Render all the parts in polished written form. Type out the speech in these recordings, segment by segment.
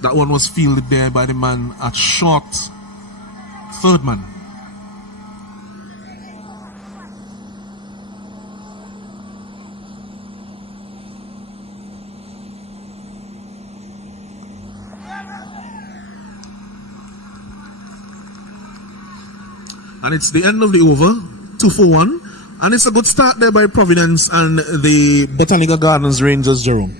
That one was fielded there by the man at short, third man. And it's the end of the over, 2-for-1. And it's a good start there by Providence and the Botanical Gardens Rangers, Jerome.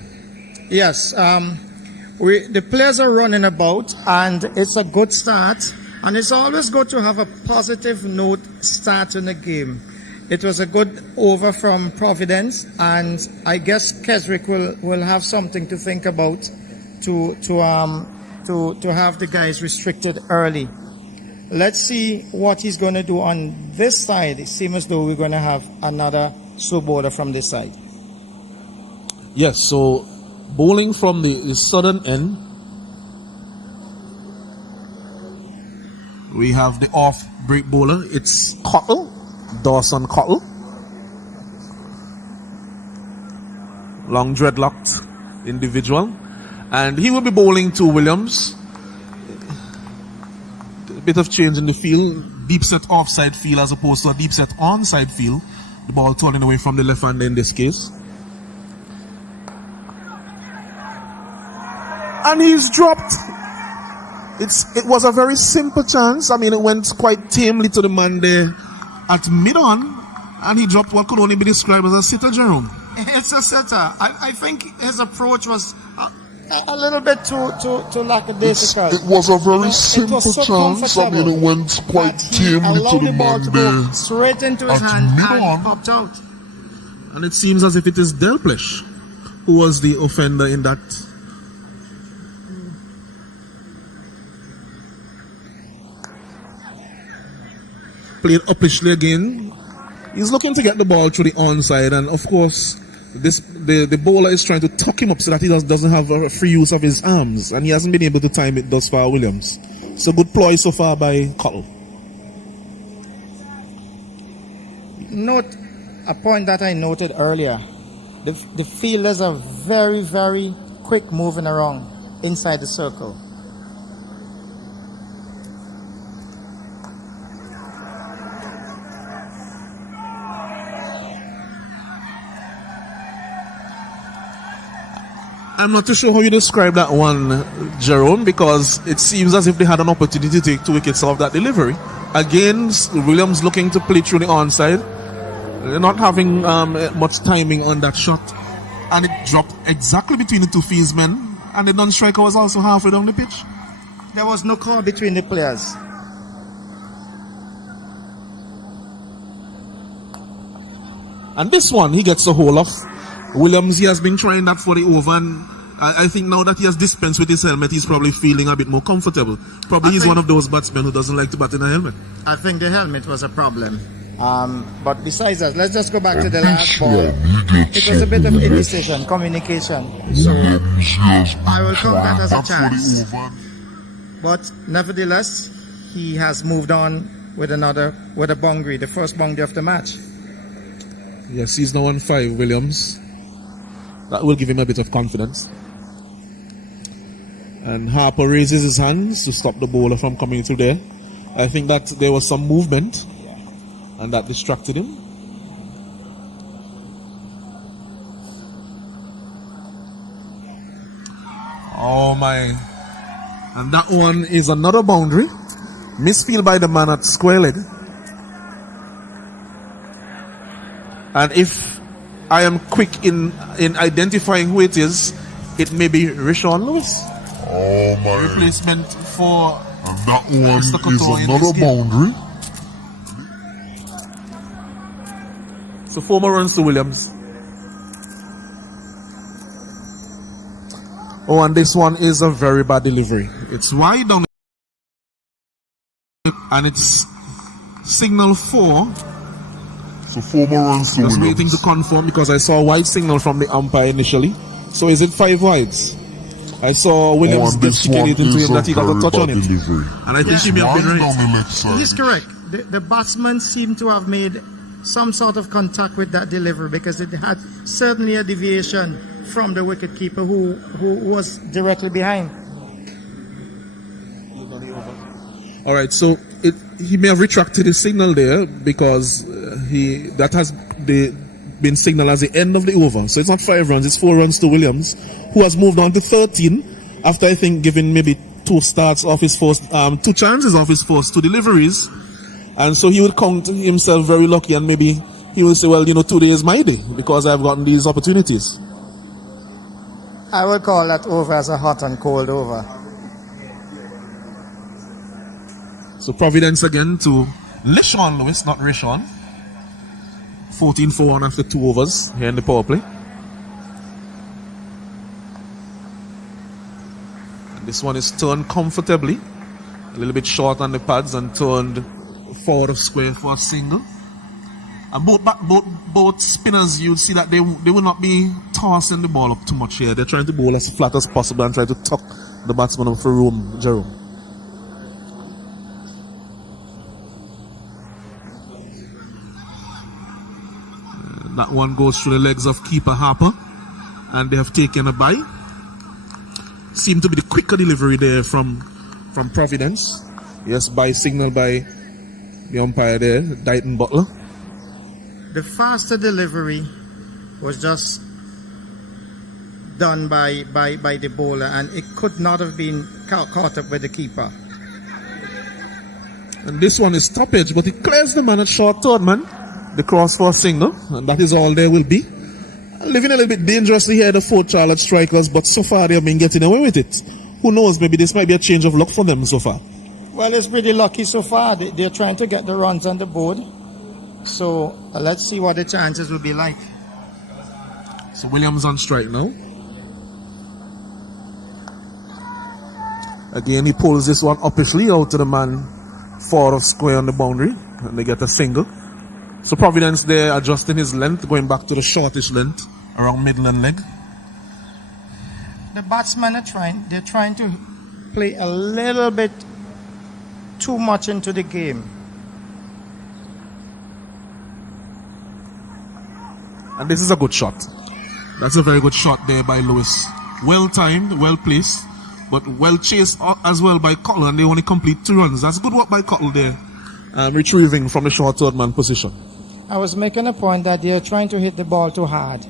Yes, the players are running about, and it's a good start. And it's always good to have a positive note start in the game. It was a good over from Providence, and I guess Keswick will have something to think about to have the guys restricted early. Let's see what he's going to do on this side. It seems as though we're going to have another slow bowler from this side. Yes, so bowling from the southern end, we have the off break bowler. It's Cottle, Dawson Cottle. Long dreadlocked individual. And he will be bowling to Williams. Bit of change in the field, deep set offside field as opposed to a deep set onside field. The ball turning away from the left hander in this case. And he's dropped. It was a very simple chance. I mean, it went quite tamely to the man there at mid-on, and he dropped what could only be described as a sitter, Jerome. It's a sitter. I think his approach was a little bit too lackadaisical. It was a very simple chance. I mean, it went quite tamely to the man there. Straight into his hand and popped out. And it seems as if it is Delplish who was the offender in that. Played uppishly again. He's looking to get the ball through the onside, and of course, the bowler is trying to tuck him up so that he doesn't have a free use of his arms, and he hasn't been able to time it thus far, Williams. So good ploy so far by Cottle. Note a point that I noted earlier. The fielders are very, very quick moving around inside the circle. I'm not too sure how you describe that one, Jerome, because it seems as if they had an opportunity to take 2 wickets off that delivery. Again, Williams looking to play through the onside. They're not having much timing on that shot. And it dropped exactly between the two fieldsmen. And the non-striker was also halfway down the pitch. There was no call between the players. And this one, he gets a hole off. Williams, he has been trying that for the over, and I think now that he has dispensed with his helmet, he's probably feeling a bit more comfortable. Probably he's one of those batsmen who doesn't like to bat in a helmet. I think the helmet was a problem. But besides that, let's just go back to the last ball. It was a bit of indecision, communication. So I will count that as a chance. But nevertheless, he has moved on with a boundary, the first boundary of the match. Yes, he's now on 5, Williams. That will give him a bit of confidence. And Harper raises his hands to stop the bowler from coming through there. I think that there was some movement, and that distracted him. Oh my. And that one is another boundary. Misfield by the man at square leg. And if I am quick in identifying who it is, it may be Rishawn Lewis. Oh my. Replacement for... And that one is another boundary. So 4 more runs to Williams. Oh, and this one is a very bad delivery. It's wide down, and it's signal 4. So 4 more runs to Williams. Just waiting to confirm because I saw a wide signal from the umpire initially. So is it 5 wides? I saw Williams gesticulating to him that he got a touch on it. And I think he may have been right. He's correct. The batsman seemed to have made some sort of contact with that delivery because it had certainly a deviation from the wicketkeeper who was directly behind. All right, so he may have retracted his signal there because that has been signaled as the end of the over. So it's not 5 runs, it's 4 runs to Williams, who has moved on to 13 after, I think, giving maybe 2 starts off his first, 2 chances off his first 2 deliveries. And so he would count himself very lucky, and maybe he will say, well, today is my day because I've gotten these opportunities. I would call that over as a hot and cold over. So Providence again to LeSean Lewis, not Rishon. 14 for 1 after 2 overs here in the power play. And this one is turned comfortably, a little bit short on the pads, and turned forward of square for a single. And both spinners, you'd see that they will not be tossing the ball up too much here. They're trying to bowl as flat as possible and try to tuck the batsman up for room, Jerome. That one goes through the legs of keeper Harper, and they have taken a bye. Seemed to be the quicker delivery there from Providence. Yes, bye signal by the umpire there, Dighton Butler. The faster delivery was just done by the bowler, and it could not have been caught up with the keeper. And this one is stoppage, but it clears the man at short third, man. The cross for a single, and that is all there will be. Living a little bit dangerously here, the 4 Charlotte strikers, but so far they have been getting away with it. Who knows, maybe this might be a change of luck for them so far. Well, it's pretty lucky so far. They're trying to get the runs on the board. So let's see what the chances will be like. So Williams on strike now. Again, he pulls this one uppishly out to the man forward of square on the boundary, and they get a single. So Providence there adjusting his length, going back to the shortish length around middle and leg. The batsmen they're trying to play a little bit too much into the game. And this is a good shot. That's a very good shot there by Lewis. Well timed, well placed, but well chased as well by Cottle, and they only complete 2 runs. That's good work by Cottle there, retrieving from the short third man position. I was making a point that they're trying to hit the ball too hard.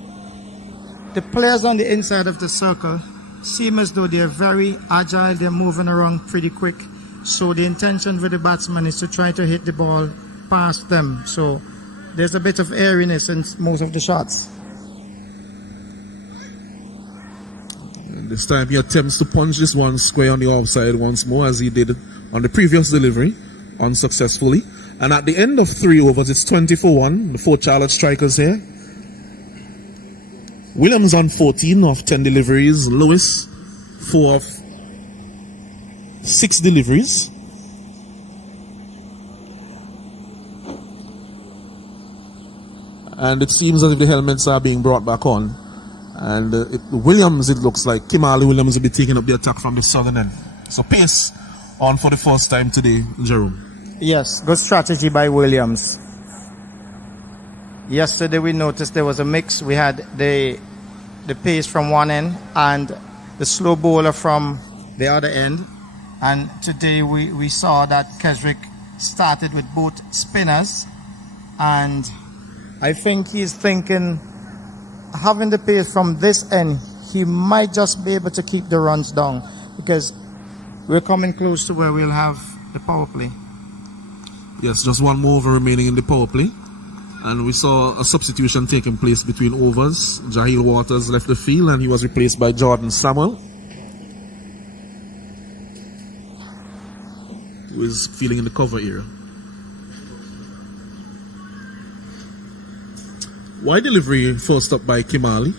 The players on the inside of the circle seem as though they're very agile, they're moving around pretty quick. So the intention with the batsman is to try to hit the ball past them. So there's a bit of airiness in most of the shots. And this time he attempts to punch this one square on the offside once more, as he did on the previous delivery, unsuccessfully. And at the end of 3 overs, it's 20 for 1. The 4 Charlotte strikers here. Williams on 14 of 10 deliveries. Lewis 4 of 6 deliveries. And it seems as if the helmets are being brought back on. And Williams, it looks like Kimali Williams will be taking up the attack from the southern end. So pace on for the first time today, Jerome. Yes, good strategy by Williams. Yesterday we noticed there was a mix. We had the pace from one end and the slow bowler from the other end. And today we saw that Keswick started with both spinners. And I think he's thinking, having the pace from this end, he might just be able to keep the runs down, because we're coming close to where we'll have the power play. Yes, just one more over remaining in the power play. And we saw a substitution taking place between overs. Jahil Waters left the field and he was replaced by Jordan Samuel, who is feeling in the cover area. Wide delivery first up by Kimali.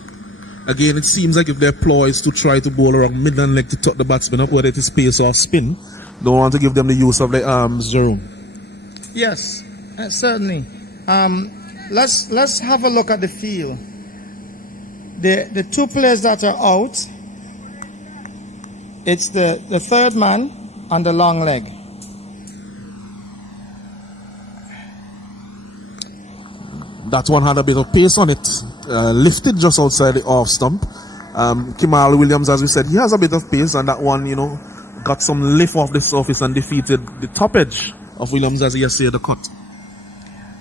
Again, it seems like if their ploy is to try to bowl around mid and leg to tuck the batsman up, whether it is pace or spin, don't want to give them the use of their arms, Jerome. Yes, certainly. Let's have a look at the field. The 2 players that are out, it's the third man on the long leg. That one had a bit of pace on it. Lifted just outside the off stump. Kimal Williams, as we said, he has a bit of pace, and that one, got some lift off the surface and defeated the top edge of Williams as he essayed the cut.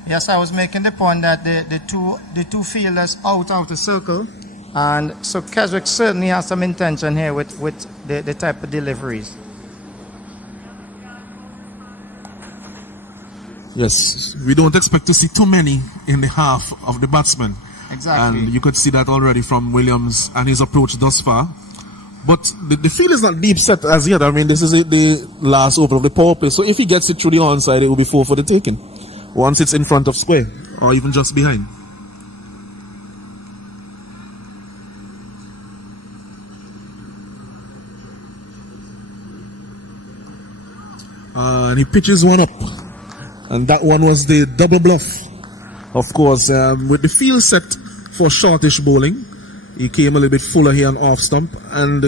Yes, I was making the point that the two fielders out the circle, and so Keswick certainly has some intention here with the type of deliveries. Yes, we don't expect to see too many in the half of the batsmen. Exactly. And you could see that already from Williams and his approach thus far. But the field is not deep set as yet. I mean, this is the last over of the power play. So if he gets it through the onside, it will be 4 for the taking. Once it's in front of square, or even just behind. And he pitches one up. And that one was the double bluff. Of course, with the field set for shortish bowling, he came a little bit fuller here on off stump. And,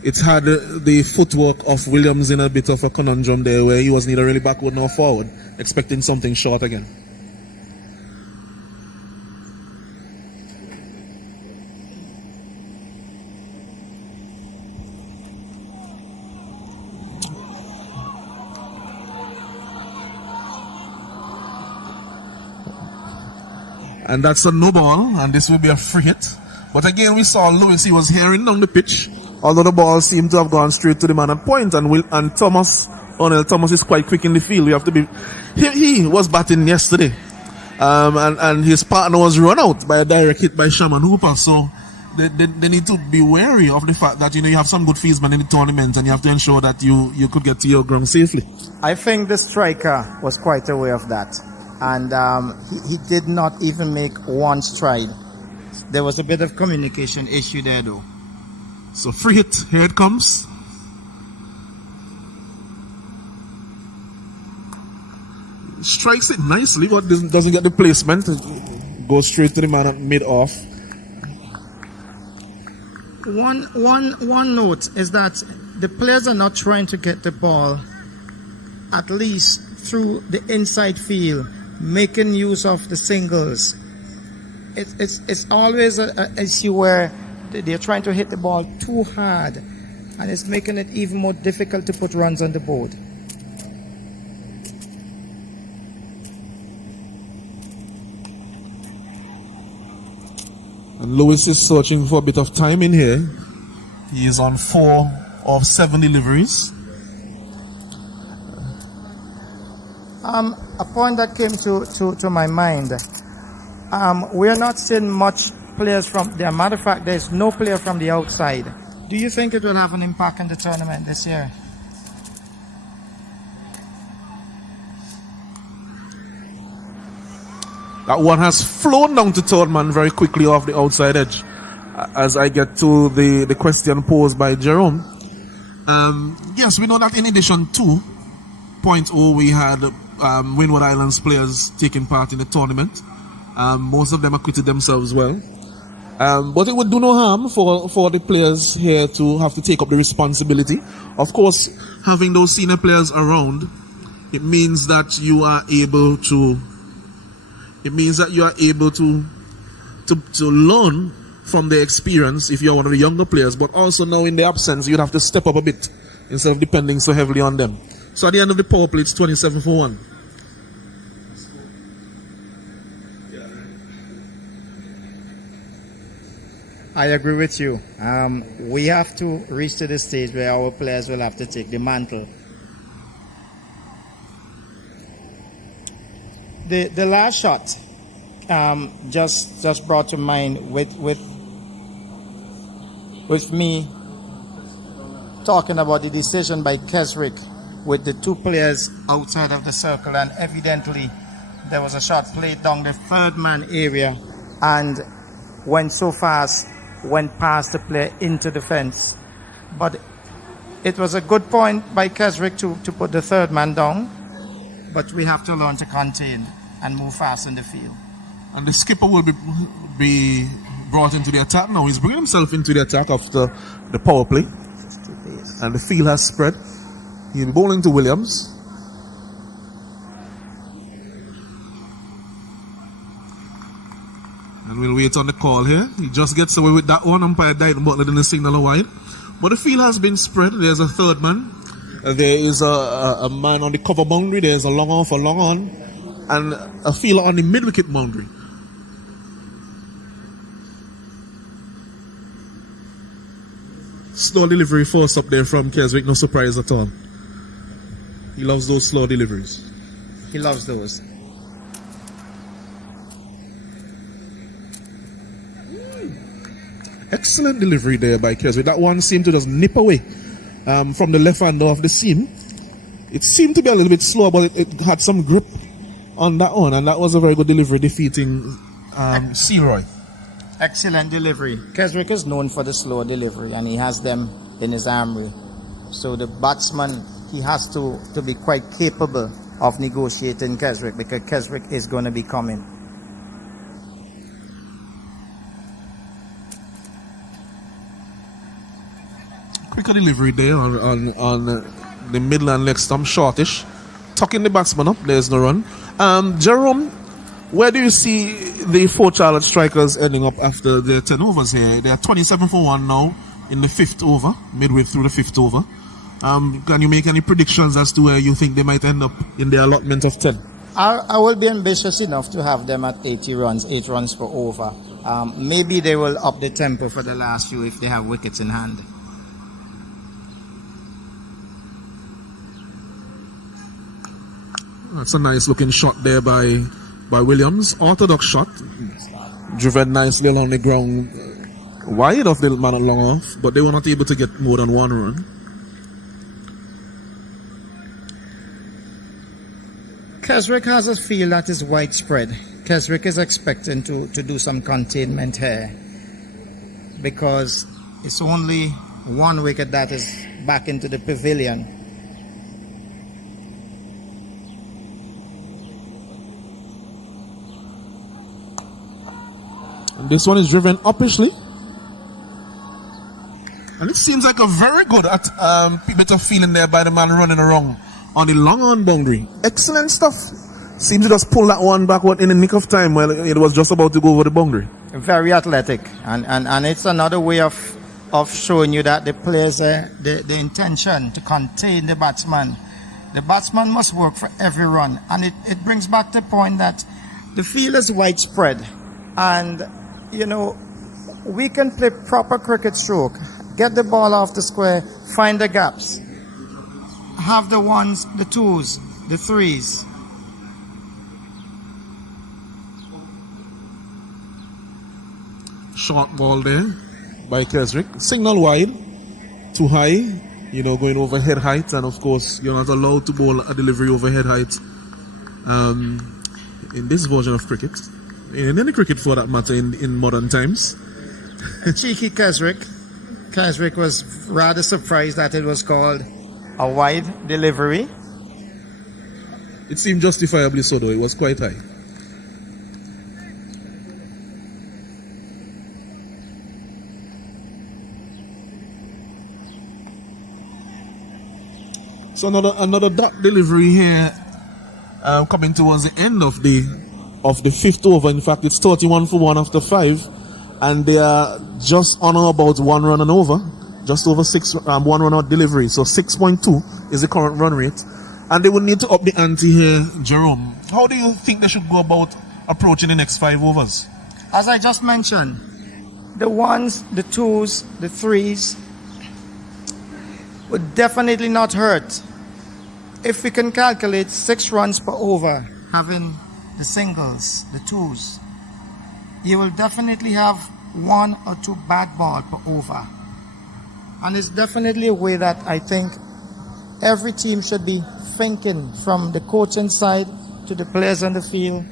it had the footwork of Williams in a bit of a conundrum there, where he was neither really backward nor forward, expecting something short again. And that's a no ball, and this will be a free hit. But again, we saw Lewis, he was hearing down the pitch, although the ball seemed to have gone straight to the man at point, and Thomas is quite quick in the field. We have to be. He was batting yesterday, and his partner was run out by a direct hit by Shaman Hooper. So they need to be wary of the fact that you have some good fieldsmen in the tournament, and you have to ensure that you could get to your ground safely. I think the striker was quite aware of that, and he did not even make one stride. There was a bit of communication issue there, though. So free hit, here it comes. Strikes it nicely, but doesn't get the placement. Goes straight to the man at mid-off. One note is that the players are not trying to get the ball at least through the inside field, making use of the singles. It's always an issue where they're trying to hit the ball too hard, and it's making it even more difficult to put runs on the board. And Lewis is searching for a bit of time in here. He is on 4 of 7 deliveries. A point that came to my mind. We are not seeing much players from there. Matter of fact, there's no player from the outside. Do you think it will have an impact in the tournament this year? That one has flown down to third man very quickly off the outside edge. As I get to the question posed by Jerome. Yes, we know that in addition to 0.0, we had Windward Islands players taking part in the tournament. Most of them acquitted themselves well. But it would do no harm for the players here to have to take up the responsibility. Of course, having those senior players around, it means that you are able to learn from their experience if you're one of the younger players, but also now in their absence, you'd have to step up a bit instead of depending so heavily on them. So at the end of the power play, it's 27 for 1. I agree with you. We have to reach to the stage where our players will have to take the mantle. The last shot just brought to mind with me talking about the decision by Keswick with the two players outside of the circle, and evidently there was a shot played down the third man area and went so fast, went past the player into the fence. But it was a good point by Keswick to put the third man down, but we have to learn to contain and move fast in the field. And the skipper will be brought into the attack now. He's bringing himself into the attack after the power play. And the field has spread. He'll be bowling to Williams. And And we'll wait on the call here. He just gets away with that one. Umpire died Butler didn't signal a wide. But the field has been spread. There's a third man. There is a man on the cover boundary. There's a long off, a long on. And a fielder on the mid-wicket boundary. Slow delivery force up there from Keswick. No surprise at all. He loves those slow deliveries. He loves those. Excellent delivery there by Keswick. That one seemed to just nip away from the left hand of the seam. It seemed to be a little bit slow, but it had some grip on that one, and that was a very good delivery, defeating Seroy. Excellent delivery. Keswick is known for the slow delivery, and he has them in his armory. So the batsman, he has to be quite capable of negotiating Keswick, because Keswick is going to be coming. Quicker delivery there on the Midland leg stump, shortish. Tucking the batsman up, there's no run. Jerome, where do you see the 4 Charlotte strikers ending up after their 10 overs here? They are 27 for 1 now in the 5th over, midway through the 5th over. Can you make any predictions as to where you think they might end up in their allotment of 10? I will be ambitious enough to have them at 80 runs, 8 runs per over. Maybe they will up the tempo for the last few if they have wickets in hand. That's a nice looking shot there by Williams. Orthodox shot. Driven nicely along the ground, wide of the man long off, but they were not able to get more than 1 run. Keswick has a field that is widespread. Keswick is expecting to do some containment here, because it's only 1 wicket that is back into the pavilion. And this one is driven uppishly. And it seems like a very good bit of feeling there by the man running around on the long on boundary. Excellent stuff. Seems to just pull that one backward in the nick of time while it was just about to go over the boundary. Very athletic, and it's another way of showing you that the players, the intention to contain the batsman. The batsman must work for every run, and it brings back the point that the field is widespread, and you know, we can play proper cricket stroke, get the ball off the square, find the gaps, have the 1s, the 2s, the 3s. Short ball there by Keswick. Signal wide, too high, you know, going over head height, and of course you're not allowed to bowl a delivery over head height in this version of cricket, in any cricket for that matter, in modern times. Cheeky Keswick. Keswick was rather surprised that it was called a wide delivery. It seemed justifiably so though, it was quite high. So another dot delivery here, coming towards the end of the 5th over. In fact, it's 31 for 1 after 5, and they are just on or about 1 run and over, just over 1 run out delivery. So 6.2 is the current run rate, and they will need to up the ante here. Jerome, how do you think they should go about approaching the next 5 overs? As I just mentioned, the 1s, the 2s, the 3s would definitely not hurt. If we can calculate 6 runs per over, having the singles, the 2s, you will definitely have 1 or 2 bad ball per over. And it's definitely a way that I think every team should be thinking, from the coaching side to the players on the field.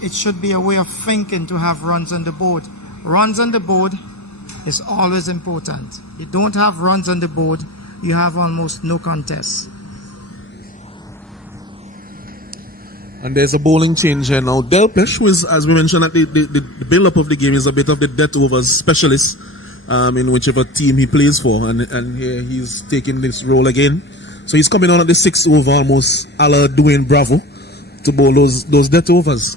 It should be a way of thinking to have runs on the board. Runs on the board is always important. You don't have runs on the board, you have almost no contest. And there's a bowling change here now. Delpesh, who is, as we mentioned at the build-up of the game, is a bit of the death overs specialist in whichever team he plays for. And here he's taking this role again. So he's coming on at the 6th over, almost a la Dwayne Bravo, to bowl those death overs.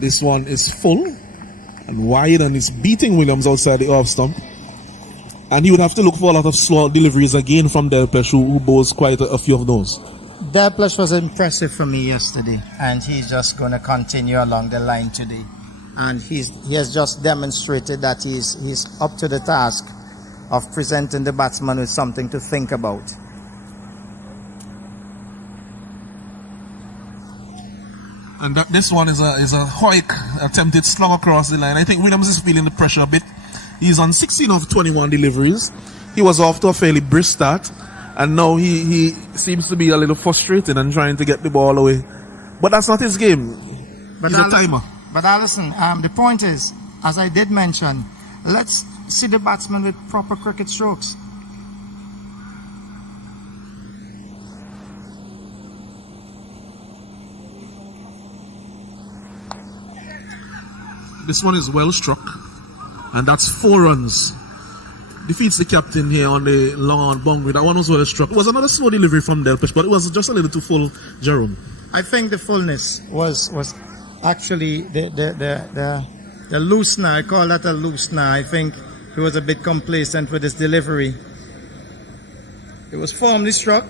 This one is full and wide, and it's beating Williams outside the off stump. And he would have to look for a lot of slow deliveries again from Delpesh, who bowls quite a few of those. Delpesh was impressive for me yesterday, and he's just going to continue along the line today. And he has just demonstrated that he's up to the task of presenting the batsman with something to think about. And this one is a Hoik attempted slung across the line. I think Williams is feeling the pressure a bit. He's on 16 of 21 deliveries. He was off to a fairly brisk start, and now he seems to be a little frustrated and trying to get the ball away. But that's not his game. He's a timer. But Alison, the point is, as I did mention, let's see the batsman with proper cricket strokes. This one is well struck, and that's 4 runs. Defeats the captain here on the long on boundary. That one was well struck. It was another slow delivery from Delpesh, but it was just a little too full, Jerome. I think the fullness was actually the loosener. I call that a loosener. I think he was a bit complacent with his delivery. It was firmly struck.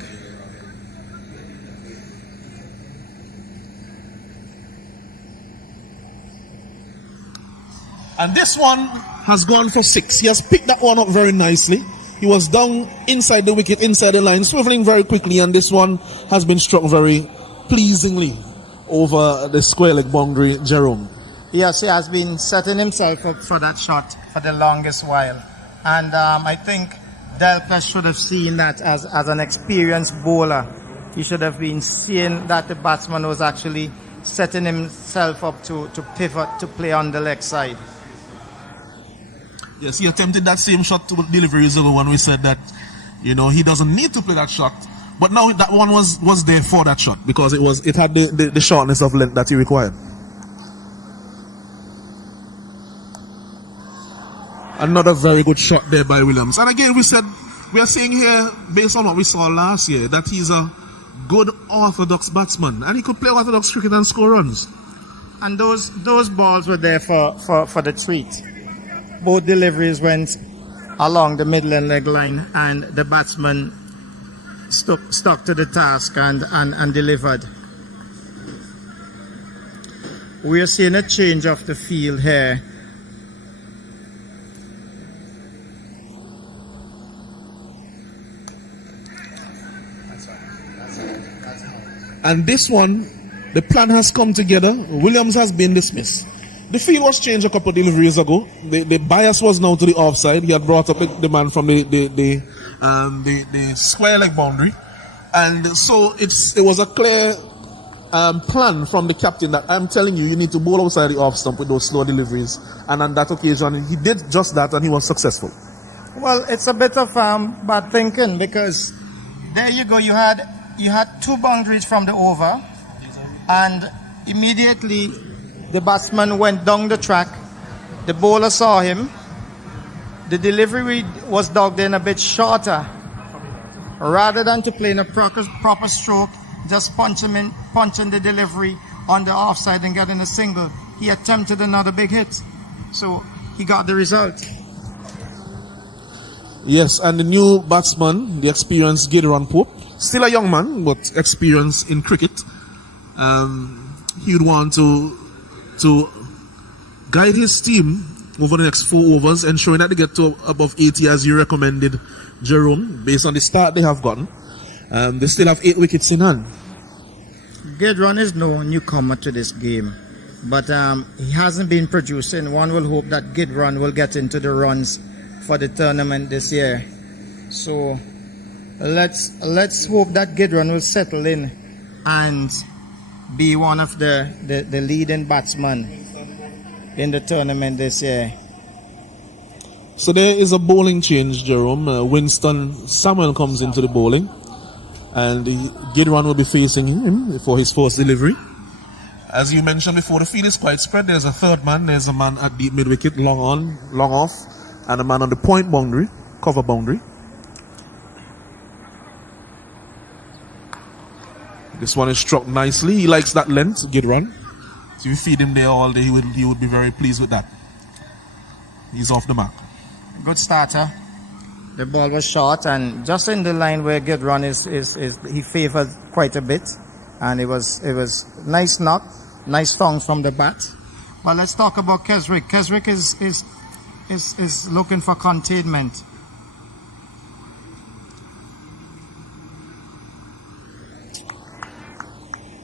And this one has gone for 6. He has picked that one up very nicely. He was down inside the wicket, inside the line, swiveling very quickly, and this one has been struck very pleasingly over the square leg boundary, Jerome. Yes, he has been setting himself up for that shot for the longest while. And I think Delpesh should have seen that as an experienced bowler. He should have been seeing that the batsman was actually setting himself up to pivot, to play on the leg side. Yes, he attempted that same shot to deliveries ago when we said that, he doesn't need to play that shot. But now that one was there for that shot because it had the shortness of length that he required. Another very good shot there by Williams. And again, we are saying here, based on what we saw last year, that he's a good orthodox batsman, and he could play orthodox cricket and score runs. And those balls were there for the treat. Both deliveries went along the middle and leg line, and the batsman stuck to the task and delivered. We are seeing a change of the field here. And this one, the plan has come together. Williams has been dismissed. The field was changed a couple of deliveries ago. The bias was now to the offside. He had brought up the man from the square leg boundary, and so it was a clear plan from the captain that I'm telling you need to bowl outside the off stump with those slow deliveries. And on that occasion, he did just that, and he was successful. Well, it's a bit of bad thinking, because there you go. You had 2 boundaries from the over, and immediately the batsman went down the track. The bowler saw him. The delivery was dogged in a bit shorter. Rather than to play in a proper stroke, just punching the delivery on the offside and getting a single, he attempted another big hit. So he got the result. Yes, and the new batsman, the experienced Gideon Pope, still a young man, but experienced in cricket. He would want to guide his team over the next 4 overs, ensuring that they get to above 80 as you recommended, Jerome, based on the start they have gotten. They still have 8 wickets in hand. Gideon is no newcomer to this game, but he hasn't been producing. One will hope that Gideon will get into the runs for the tournament this year. So let's hope that Gideon will settle in and be one of the leading batsmen in the tournament this year. So there is a bowling change, Jerome. Winston Samuel comes into the bowling, and Gideon will be facing him for his first delivery. As you mentioned before, the field is quite spread. There's a third man. There's a man at the mid wicket, long on, long off, and a man on the point boundary, cover boundary. This one is struck nicely. He likes that length, Gideon. So If you feed him there all day, he would be very pleased with that. He's off the mark. Good starter. The ball was short and just in the line where good run is he favored quite a bit, and it was nice knock, nice strong from the bat. But let's talk about Keswick. Keswick is looking for containment.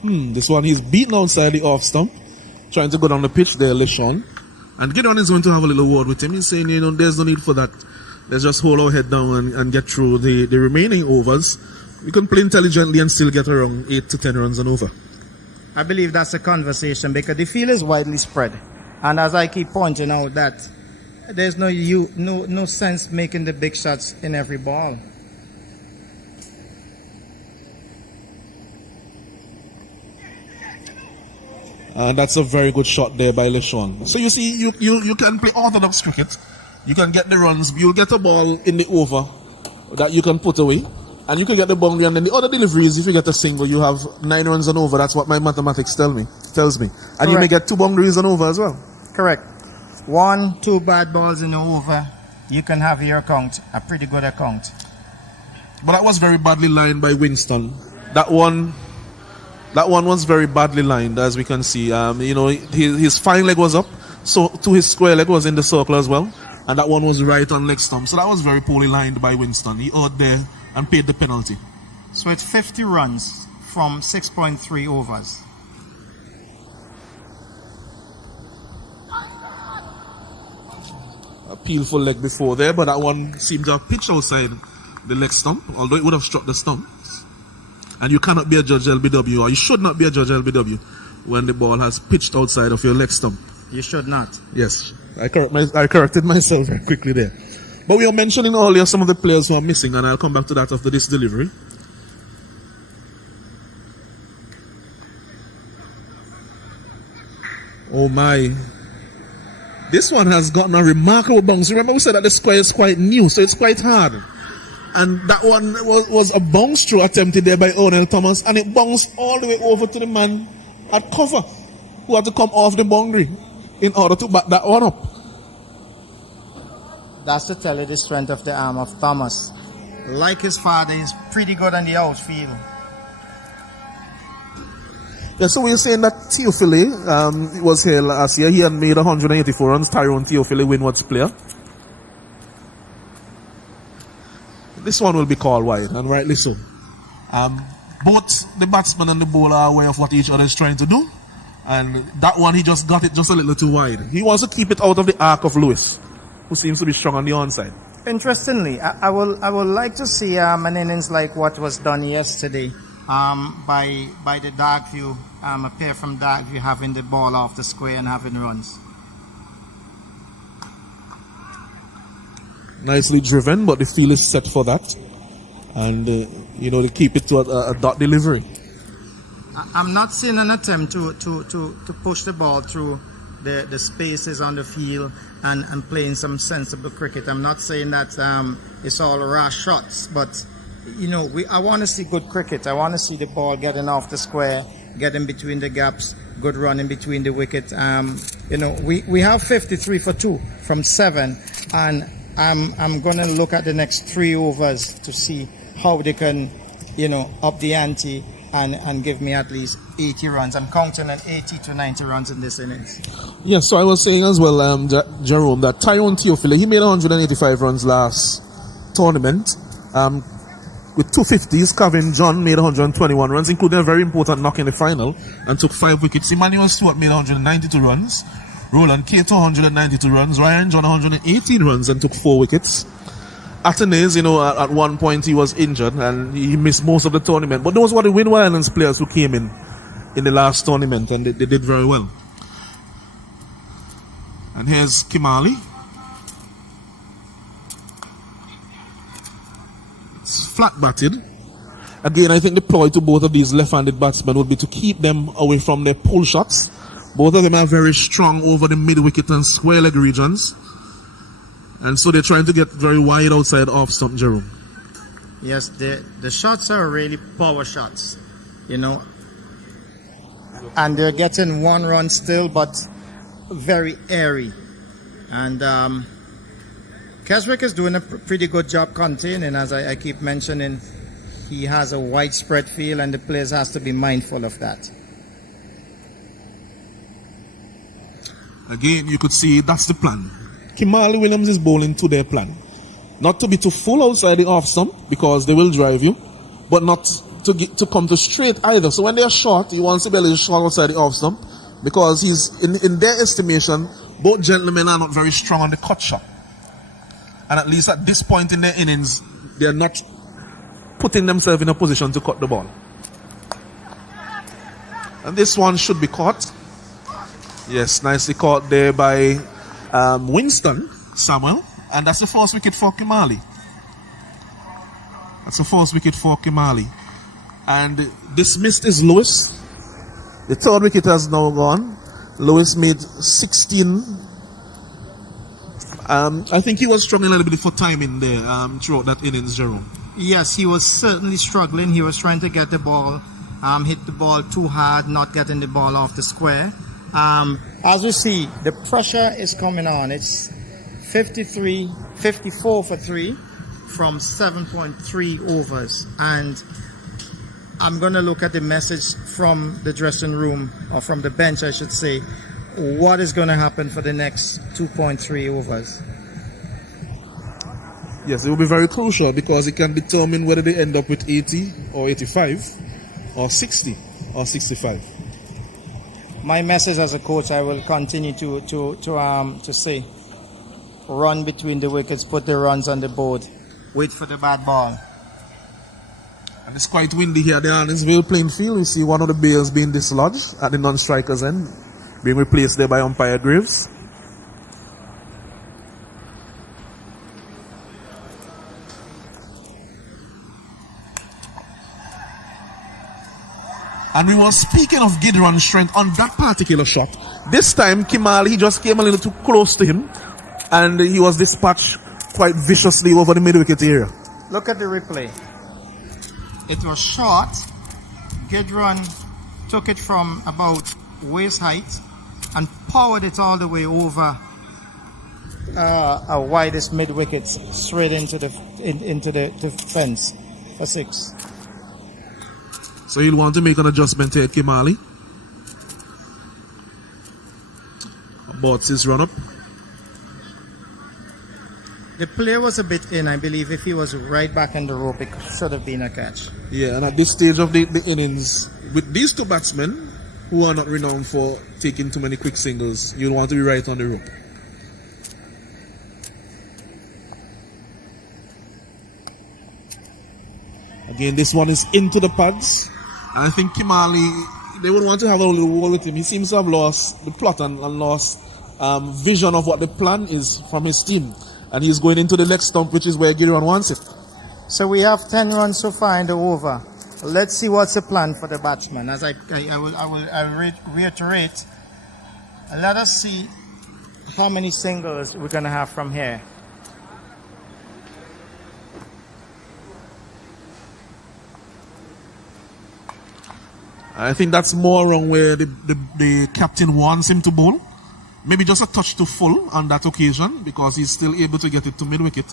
This one he's beaten outside the off stump, trying to go down the pitch there, LeSean. And Gideon is going to have a little word with him. He's saying, there's no need for that. Let's just hold our head down and get through the remaining overs. We can play intelligently and still get around 8 to 10 runs and over. I believe that's a conversation because the field is widely spread. And as I keep pointing out that there's no sense making the big shots in every ball. And that's a very good shot there by LeSean. So you see, you can play orthodox cricket. You can get the runs. You'll get a ball in the over that you can put away. And you can get the boundary. And then the other deliveries, if you get a single, you have 9 runs and over. That's what my mathematics tells me. And Correct. you may get 2 boundaries and over as well. Correct. 1, 2 bad balls in the over. You can have your account, a pretty good account. But that was very badly lined by Winston. That one was very badly lined, as we can see. His fine leg was up, so to his square leg was in the circle as well, and that one was right on leg stump. So that was very poorly lined by Winston. He out there and paid the penalty. So it's 50 runs from 6.3 overs. A peelful leg before there, but that one seemed to have pitched outside the leg stump, although it would have struck the stump. And you cannot be a judge LBW, or you should not be a judge LBW when the ball has pitched outside of your leg stump. You should not. Yes, I corrected myself very quickly there. But we were mentioning earlier some of the players who are missing, and I'll come back to that after this delivery. Oh my. This one has gotten a remarkable bounce. Remember we said that the square is quite new, so it's quite hard. And that one was a bounce through attempted there by O'Neill Thomas, and it bounced all the way over to the man at cover, who had to come off the boundary in order to back that one up. That's to tell you the strength of the arm of Thomas. Like his father, he's pretty good on the outfield. Yeah, so we're saying that Theophile was here last year. He had made 184 runs. Tyrone Theophile, Windward's player. This one will be called wide, and rightly so. Both the batsman and the bowler are aware of what each other is trying to do, and that one he just got it just a little too wide. He wants to keep it out of the arc of Lewis, who seems to be strong on the onside. Interestingly, I would like to see an innings like what was done yesterday by the dark view, a pair from dark view having the ball off the square and having runs. Nicely driven, but the field is set for that. And, they keep it to a dot delivery. I'm not seeing an attempt to push the ball through the spaces on the field and playing some sensible cricket. I'm not saying that it's all rash shots, but, I want to see good cricket. I want to see the ball getting off the square, getting between the gaps, good running between the wicket. We have 53 for 2 from 7, and I'm going to look at the next 3 overs to see how they can, up the ante and give me at least 80 runs. I'm counting on 80 to 90 runs in this innings. Yes, so I was saying as well, Jerome, that Tyrone Theophile, he made 185 runs last tournament. With 250s, Kevin John made 121 runs, including a very important knock in the final, and took 5 wickets. Emmanuel Stewart made 192 runs. Roland Cato 192 runs. Ryan John 118 runs and took 4 wickets. Atenes, at one point he was injured and he missed most of the tournament. But those were the Windward Islands players who came in the last tournament, and they did very well. And here's Kimali. It's flat batted. Again, I think the ploy to both of these left-handed batsmen would be to keep them away from their pull shots. Both of them are very strong over the mid-wicket and square leg regions. And so they're trying to get very wide outside off stump, Jerome. Yes, the shots are really power shots. and they're getting 1 run still, but very airy. And Keswick is doing a pretty good job containing, as I keep mentioning. He has a widespread field, and the players has to be mindful of that. Again, you could see that's the plan. Kimali Williams is bowling to their plan. Not to be too full outside the off stump, because they will drive you, but not to come to straight either. So when they're short, you want to be a little short outside the off stump, because he's in their estimation, both gentlemen are not very strong on the cut shot. And at least at this point in their innings, they're not putting themselves in a position to cut the ball. And this one should be caught. Yes, nicely caught there by Winston Samuel. And that's the first wicket for Kimali. That's the first wicket for Kimali. And dismissed is Lewis. The third wicket has now gone. Lewis made 16. I think he was struggling a little bit for timing there throughout that innings, Jerome. Yes, he was certainly struggling. He was trying to get the ball, hit the ball too hard, not getting the ball off the square. As we see, the pressure is coming on. It's 54 for 3 from 7.3 overs. And I'm going to look at the message from the dressing room, or from the bench, I should say. What is going to happen for the next 2.3 overs? Yes, it will be very crucial, because it can determine whether they end up with 80 or 85 or 60 or 65. My message as a coach, I will continue to say, run between the wickets, put the runs on the board, wait for the bad ball. And it's quite windy here at the Arnisville playing field. You see one of the bails being dislodged at the non-strikers end, being replaced there by umpire Graves. And we were speaking of Gideon's strength on that particular shot. This time, Kimali, he just came a little too close to him, and he was dispatched quite viciously over the mid-wicket area. Look at the replay. It was short. Gideon took it from about waist height and powered it all the way over a widest mid-wicket, straight into the fence for 6. So he'll want to make an adjustment here, Kimali. Aborts his run-up. The player was a bit in, I believe. If he was right back in the rope, it should have been a catch. Yeah, and at this stage of the innings, with these two batsmen, who are not renowned for taking too many quick singles, you'll want to be right on the rope. Again, this one is into the pads. I think Kimali, they would want to have a little war with him. He seems to have lost the plot and lost vision of what the plan is from his team. And he's going into the next stump, which is where Gideon wants it. So we have 10 runs so far in the over. Let's see what's the plan for the batsman. As I will reiterate, let us see how many singles we're going to have from here. I think that's more around where the captain wants him to bowl. Maybe just a touch too full on that occasion, because he's still able to get it to mid-wicket.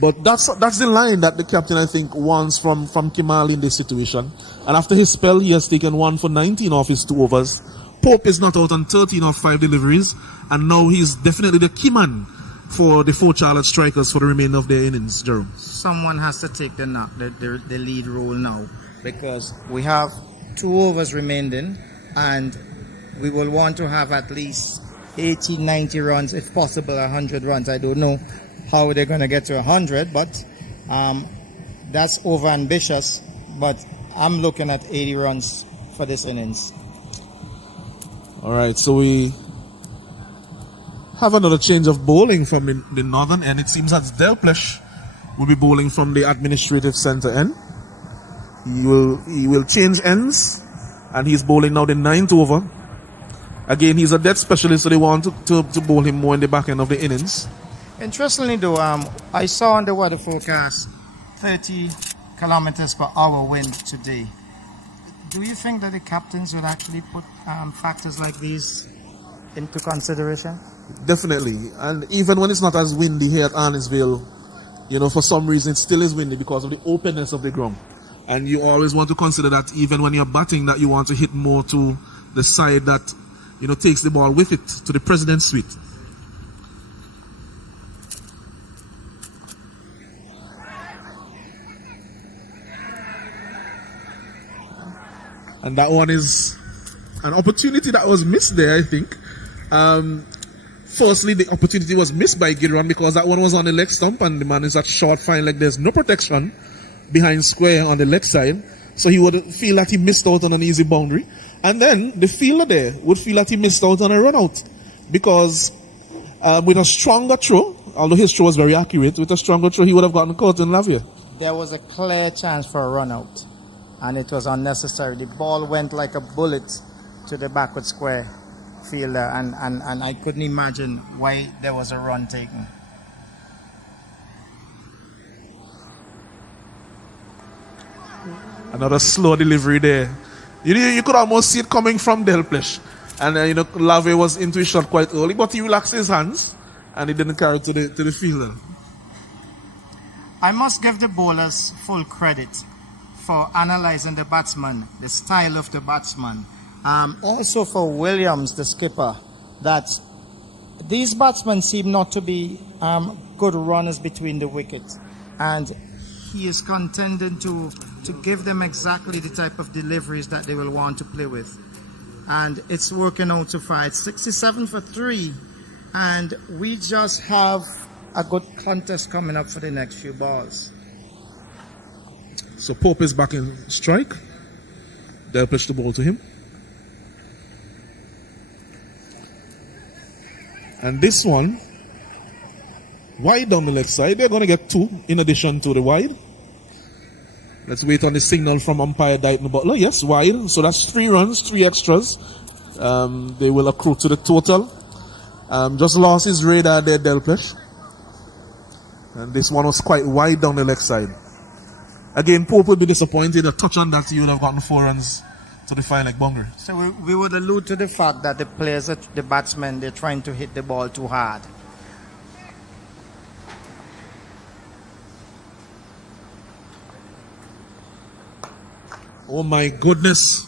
But that's the line that the captain, I think, wants from Kimali in this situation. And after his spell, he has taken 1 for 19 off his 2 overs. Pope is not out on 13 of 5 deliveries. And now he's definitely the key man for the 4 Charlotte strikers for the remainder of their innings, Jerome. Someone has to take the lead role now, because we have 2 overs remaining, and we will want to have at least 80, 90 runs, if possible 100 runs. I don't know how they're going to get to 100, but that's over ambitious. But I'm looking at 80 runs for this innings. All right, so we have another change of bowling from the northern end. It seems that Delplish will be bowling from the administrative center end. He will change ends, and he's bowling now the 9th over. Again, he's a dead specialist, so they want to bowl him more in the back end of the innings. Interestingly though, I saw on the weather forecast 30 kilometers per hour wind today. Do you think that the captains would actually put factors like these into consideration? Definitely. And even when it's not as windy here at Arnisville, you know, for some reason it still is windy because of the openness of the ground. And you always want to consider that even when you're batting, that you want to hit more to the side that, you know, takes the ball with it to the president's suite. And that one is an opportunity that was missed there, I think. Firstly, the opportunity was missed by Gideon because that one was on the leg stump and the man is at short fine leg. There's no protection behind square on the leg side. So he would feel that he missed out on an easy boundary. And then the fielder there would feel that he missed out on a run out. Because with a stronger throw, although his throw was very accurate, with a stronger throw he would have gotten caught in Lavia. There was a clear chance for a run out. And it was unnecessary. The ball went like a bullet to the backward square fielder, and I couldn't imagine why there was a run taken. Another slow delivery there. You could almost see it coming from Delpech. And you know, Lave was into his shot quite early, but he relaxed his hands and he didn't carry it to the fielder. I must give the bowlers full credit for analyzing the batsman, the style of the batsman. Also for Williams, the skipper, that these batsmen seem not to be good runners between the wickets. And he is contending to give them exactly the type of deliveries that they will want to play with. And it's working out so far. It's 67 for 3. And we just have a good contest coming up for the next few balls. So Pope is back in strike. They'll pitch the ball to him. And this one, wide down the left side. They're going to get 2 in addition to the wide. Let's wait on the signal from umpire Dighton Butler. Yes, wide. So that's 3 runs, 3 extras. They will accrue to the total. Just lost his radar there, Delpech. And this one was quite wide down the left side. Again, Pope would be disappointed. A touch on that, he would have gotten 4 runs to the fine leg boundary. So we would allude to the fact that the players, the batsmen, they're trying to hit the ball too hard. Oh my goodness.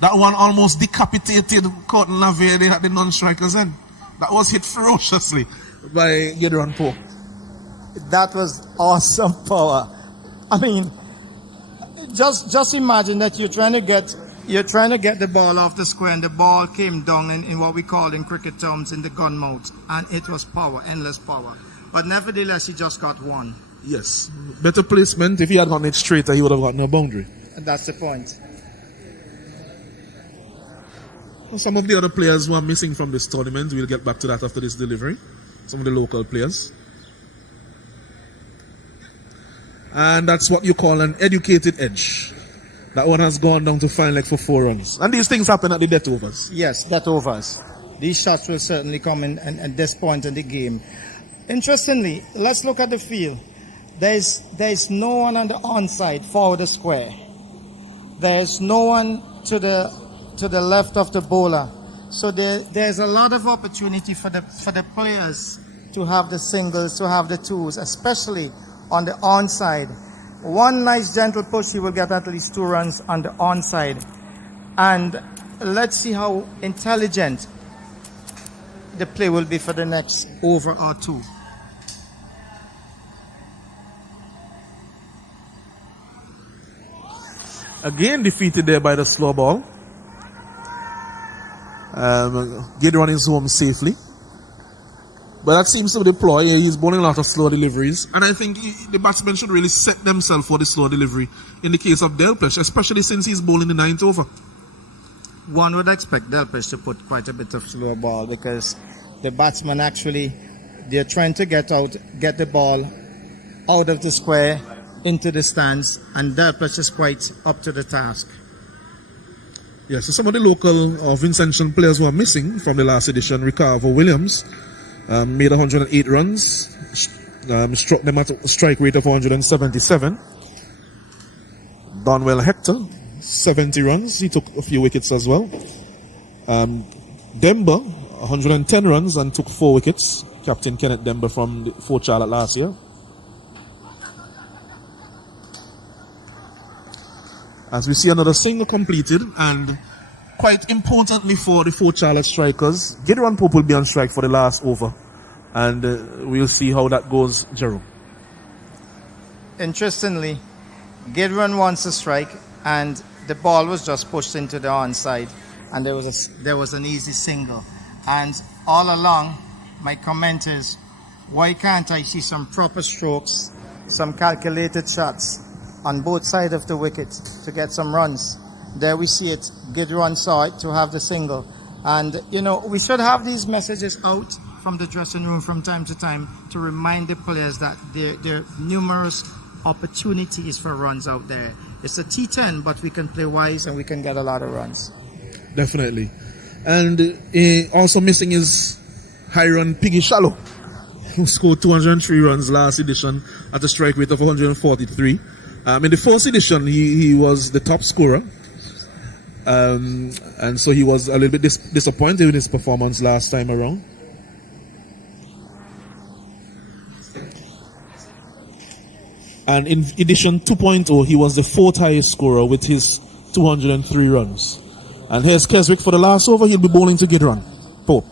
That one almost decapitated Cotton Lavie at the non-strikers end. That was hit ferociously by Gideon Pope. That was awesome power. I mean, just imagine that you're trying to get the ball off the square and the ball came down in what we call in cricket terms in the gun mouth, and it was power, endless power. But nevertheless, he just got 1. Yes. Better placement. If he had gotten it straighter, he would have gotten a boundary. And that's the point. Some of the other players who are missing from this tournament, we'll get back to that after this delivery. Some of the local players. And that's what you call an educated edge. That one has gone down to fine leg for 4 runs. And these things happen at the death overs. Yes, death overs. These shots will certainly come in at this point in the game. Interestingly, let's look at the field. There's no one on the onside forward the square. There's no one to the left of the bowler. So there's a lot of opportunity for the players to have the singles, to have the twos, especially on the onside. One nice gentle push, he will get at least 2 runs on the onside. And let's see how intelligent the play will be for the next over or 2. Again defeated there by the slow ball. Gideon is home safely. But that seems to be the ploy. He's bowling a lot of slow deliveries. And I think the batsmen should really set themselves for the slow delivery in the case of Delpech, especially since he's bowling the 9th over. One would expect Delpech to put quite a bit of slow ball because the batsmen actually, they're trying to get the ball out of the square into the stands, and Delpech is quite up to the task. Yes, so some of the local or Vincentian players who are missing from the last edition, Ricardo Williams, made 108 runs, struck them at a strike rate of 177. Donwell Hector 70 runs. He took a few wickets as well. Demba, 110 runs and took 4 wickets. Captain Kenneth Demba from Fort Charlotte last year. As we see another single completed, and quite importantly for the Fort Charlotte strikers, Gideon Pope will be on strike for the last over. And we'll see how that goes, Jerome. Interestingly, Gideon wants a strike, and the ball was just pushed into the onside, and there was an easy single. And all along, my comment is, why can't I see some proper strokes, some calculated shots on both sides of the wicket to get some runs? There we see it. Gideon saw it to have the single. And, we should have these messages out from the dressing room from time to time to remind the players that there are numerous opportunities for runs out there. It's a T10, but we can play wise and we can get a lot of runs. Definitely. And also missing is high run Piggy Shallow, who scored 203 runs last edition at a strike rate of 143. In the first edition, he was the top scorer. And so he was a little bit disappointed with his performance last time around. And in edition 2.0, he was the 4th highest scorer with his 203 runs. And here's Keswick for the last over. He'll be bowling to Gideon Pope.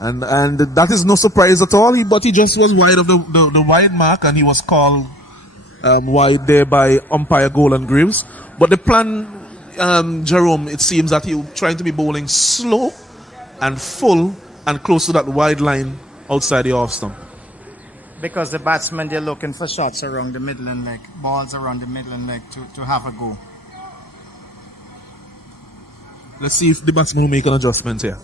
And that is no surprise at all. But he just was wide of the wide mark, and he was called wide there by umpire Golan Greaves. But the plan, Jerome, it seems that he was trying to be bowling slow and full and close to that wide line outside the off stump. Because the batsmen, they're looking for shots around the middle and leg, balls around the middle and leg to have a go. Let's see if the batsman will make an adjustment here.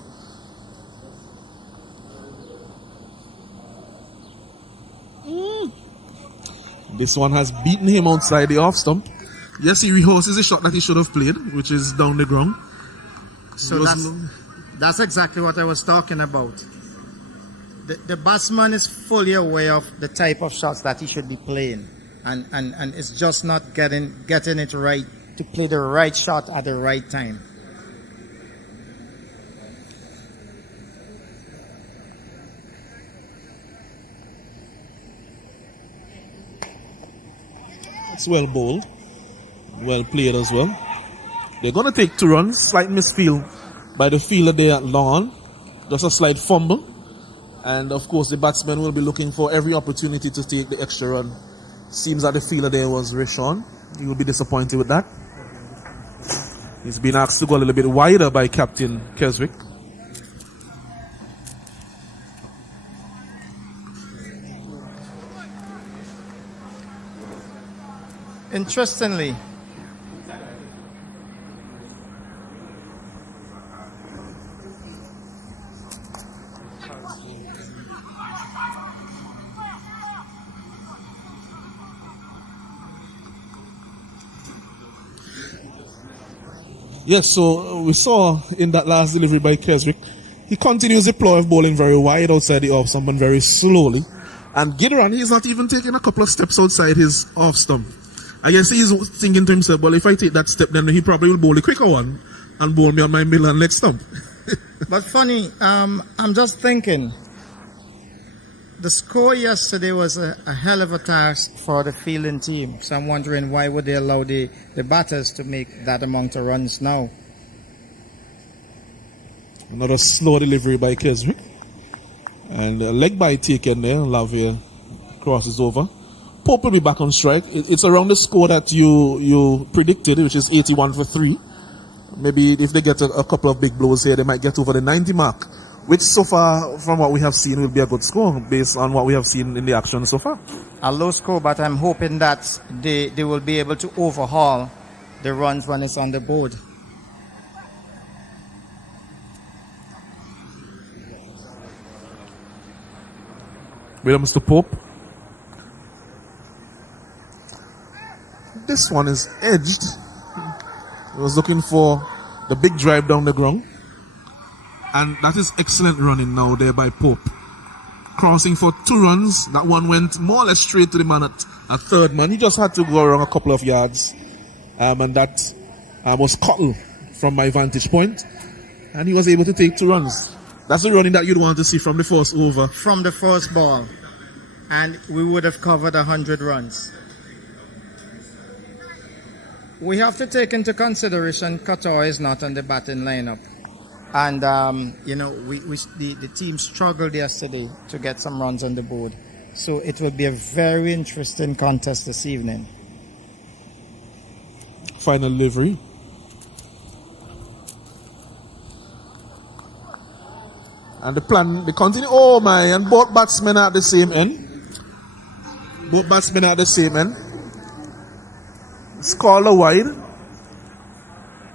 This one has beaten him outside the off stump. Yes, he rehearses a shot that he should have played, which is down the ground. So that's exactly what I was talking about. The batsman is fully aware of the type of shots that he should be playing, and it's just not getting it right to play the right shot at the right time. It's well bowled, well played as well. They're going to take 2 runs, slight misfield by the fielder there at Lawn, just a slight fumble. And of course the batsman will be looking for every opportunity to take the extra run. Seems that the fielder there was Rishon. He will be disappointed with that. He's been asked to go a little bit wider by Captain Keswick. Interestingly, yes, so we saw in that last delivery by Keswick, he continues the ploy of bowling very wide outside the off stump and very slowly. And Gideon, he's not even taking a couple of steps outside his off stump. I guess he's thinking to himself, well, if I take that step, then he probably will bowl the quicker one and bowl me on my middle and leg stump. but funny, I'm just thinking, the score yesterday was a hell of a task for the fielding team. So I'm wondering, why would they allow the batters to make that amount of runs now? Another slow delivery by Keswick. And a leg bite taken there. Lavia crosses over. Pope will be back on strike. It's around the score that you predicted, which is 81 for 3. Maybe if they get a couple of big blows here, they might get over the 90 mark, which so far, from what we have seen, will be a good score based on what we have seen in the action so far. A low score, but I'm hoping that they will be able to overhaul the runs when it's on the board. Williams to Pope. This one is edged. He was looking for the big drive down the ground. And that is excellent running now there by Pope. Crossing for 2 runs. That one went more or less straight to the man a third man. He just had to go around a couple of yards, and that was Cottle from my vantage point, and he was able to take 2 runs. That's the running that you'd want to see from the first over. From the first ball. And we would have covered 100 runs. We have to take into consideration Qatar is not on the batting lineup. And, the team struggled yesterday to get some runs on the board. So it will be a very interesting contest this evening. Final delivery. And the plan, they continue. Oh my, and both batsmen are at the same end. Both batsmen are at the same end. It's called a wide.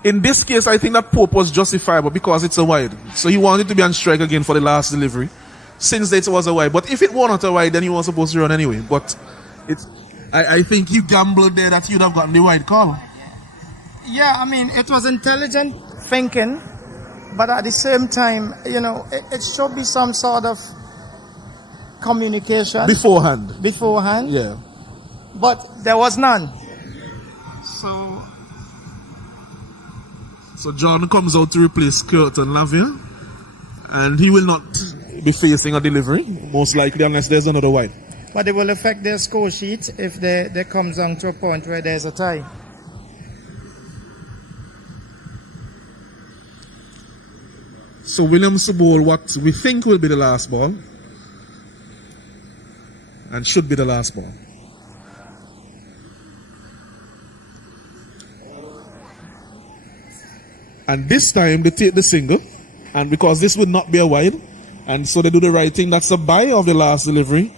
In this case, I think that Pope was justifiable because it's a wide. So he wanted to be on strike again for the last delivery, since it was a wide. But if it were not a wide, then he was supposed to run anyway. But I think he gambled there that he'd have gotten the wide call. Yeah, I mean, it was intelligent thinking, but at the same time, it should be some sort of communication. Beforehand. Yeah. But there was none. So John comes out to replace Curtin Lavia, and he will not be facing a delivery, most likely, unless there's another wide. But it will affect their score sheet if they comes down to a point where there's a tie. So Williams to bowl what we think will be the last ball, and should be the last ball. And this time they take the single, and because this would not be a wide, and so they do the right thing, that's a bye of the last delivery,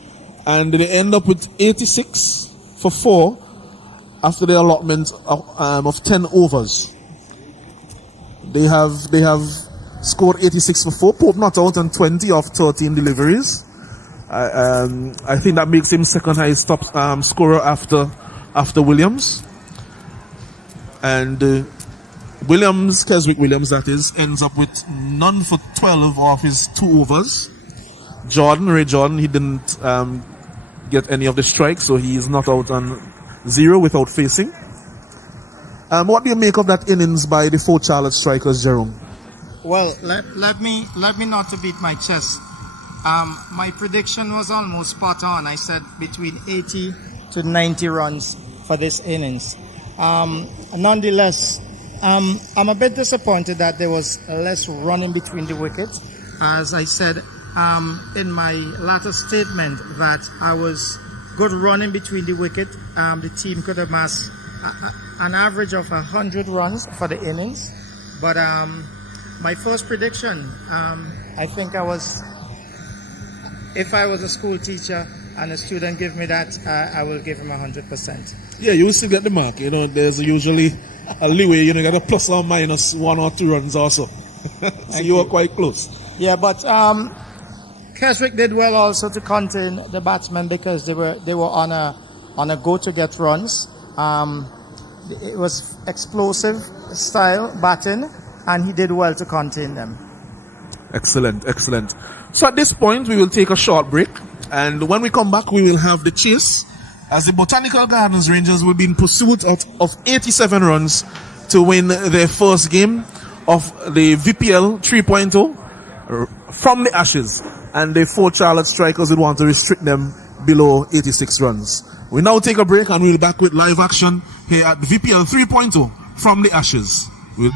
and they end up with 86 for 4 after the allotment of 10 overs. They have scored 86 for 4. Pope not out on 20 of 13 deliveries. I think that makes him second highest top scorer after Williams. And Keswick Williams, that is, ends up with none for 12 of his 2 overs. Ray Jordan, he didn't get any of the strikes, so he is not out on 0 without facing. What do you make of that innings by the 4 Charlotte strikers, Jerome? Well, let me not to beat my chest. My prediction was almost spot on. I said between 80 to 90 runs for this innings. Nonetheless, I'm a bit disappointed that there was less running between the wickets. As I said in my latter statement, that I was good running between the wicket. The team could amass an average of 100 runs for the innings. But my first prediction, I think if I was a school teacher and a student give me that, I will give him 100%. Yeah, you will still get the mark. There's usually a leeway. You get a plus or minus 1 or 2 runs also. So you were quite close. Yeah, but Keswick did well also to contain the batsmen because they were on a go to get runs. It was explosive style batting, and he did well to contain them. Excellent. So at this point, we will take a short break, and when we come back, we will have the chase, as the Botanical Gardens Rangers will be in pursuit of 87 runs to win their first game of the VPL 3.0 from the Ashes, and the 4 Charlotte strikers would want to restrict them below 86 runs. We now take a break, and we'll be back with live action here at VPL 3.0 from the Ashes. We'll